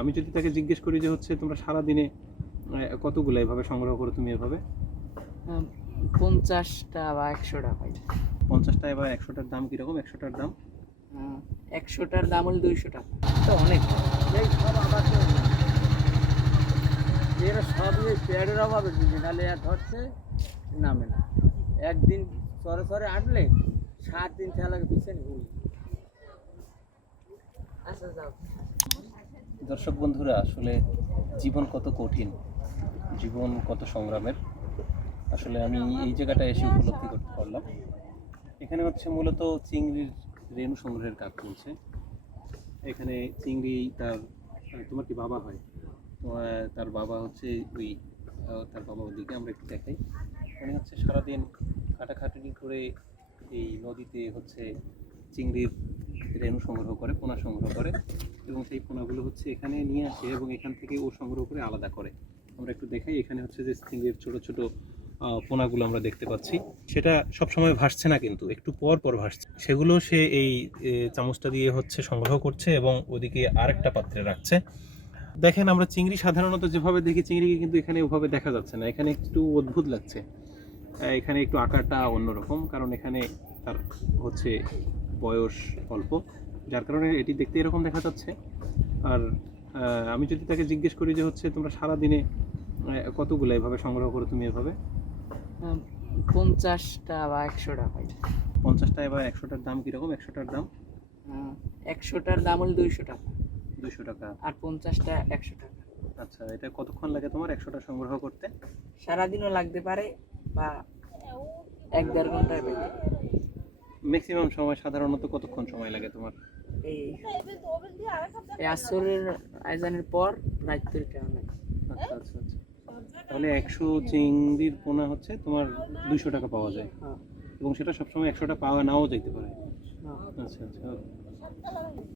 আমি যদি তাকে জিজ্ঞেস করি যে হচ্ছে তোমরা সারাদিনে কতগুলো এভাবে সংগ্রহ করো তুমি এভাবে? 50টা বা 100টা পাই। 50টা এবার 100টার দাম কিরকম? 100টার দাম 100টার দাম হলো 200 টাকা, তো অনেক। এই সব আবার তো এরা সবই এই প্যাডের অভাবে যদি নাহলে আর ধরছে নামে না। একদিন সরে সরে আটলে 7 দিন খেলাকে পিছনে ভুল। আচ্ছা যাও। দর্শক বন্ধুরা, আসলে জীবন কত কঠিন, জীবন কত সংগ্রামের, আসলে আমি এই জায়গাটা এসে উপলব্ধি করতে পারলাম। এখানে হচ্ছে মূলত চিংড়ির রেণু সংগ্রহের কাজ চলছে। এখানে চিংড়ি তোমার কি বাবা হয়? তার বাবা হচ্ছে ওই তার বাবা ওদিকে, আমরা একটু দেখাই। উনি হচ্ছে সারাদিন খাটাখাটনি করে এই নদীতে হচ্ছে চিংড়ির রেণু সংগ্রহ করে, পোনা সংগ্রহ করে, এবং সেই পোনাগুলো হচ্ছে এখানে নিয়ে আসে এবং এখান থেকে ও সংগ্রহ করে আলাদা করে। আমরা একটু দেখাই। এখানে হচ্ছে যে চিংড়ির ছোট ছোট পোনাগুলো আমরা দেখতে পাচ্ছি, সেটা সব সময় ভাসছে না, কিন্তু একটু পর পর ভাসছে। সেগুলো সে এই চামচটা দিয়ে হচ্ছে সংগ্রহ করছে এবং ওদিকে আরেকটা পাত্রে রাখছে। দেখেন, আমরা চিংড়ি সাধারণত যেভাবে দেখি চিংড়িকে কিন্তু এখানে ওভাবে দেখা যাচ্ছে না, এখানে একটু অদ্ভুত লাগছে। এখানে একটু আকারটা অন্যরকম, কারণ এখানে তার হচ্ছে বয়স অল্প, যার কারণে এটি দেখতে এরকম দেখা যাচ্ছে। আর আমি যদি তাকে জিজ্ঞেস করি যে হচ্ছে তোমরা সারাদিনে কতগুলো এভাবে সংগ্রহ করো তুমি এভাবে? 50টা বা 100টা পাই। 50টা এবার 100টার দাম কিরকম? 100টার দাম 100টার দাম হলো 200 টাকা, 200 টাকা। আর 50টা 100 টাকা। আচ্ছা, এটা কতক্ষণ লাগে তোমার 100টা সংগ্রহ করতে? সারাদিনও লাগতে পারে বা 1-1.5 ঘন্টায় পাই। ম্যাক্সিমাম সময় সাধারণত কতক্ষণ সময় লাগে তোমার? এই আসরের আয়োজনের পর রাত করে কেমন লাগে। আচ্ছা আচ্ছা আচ্ছা, তাহলে 100 চিংড়ির পোনা হচ্ছে তোমার 200 টাকা পাওয়া যায়, হ্যাঁ, এবং সেটা সবসময় 100টা পাওয়া নাও যেতে পারে। হ্যাঁ। আচ্ছা আচ্ছা।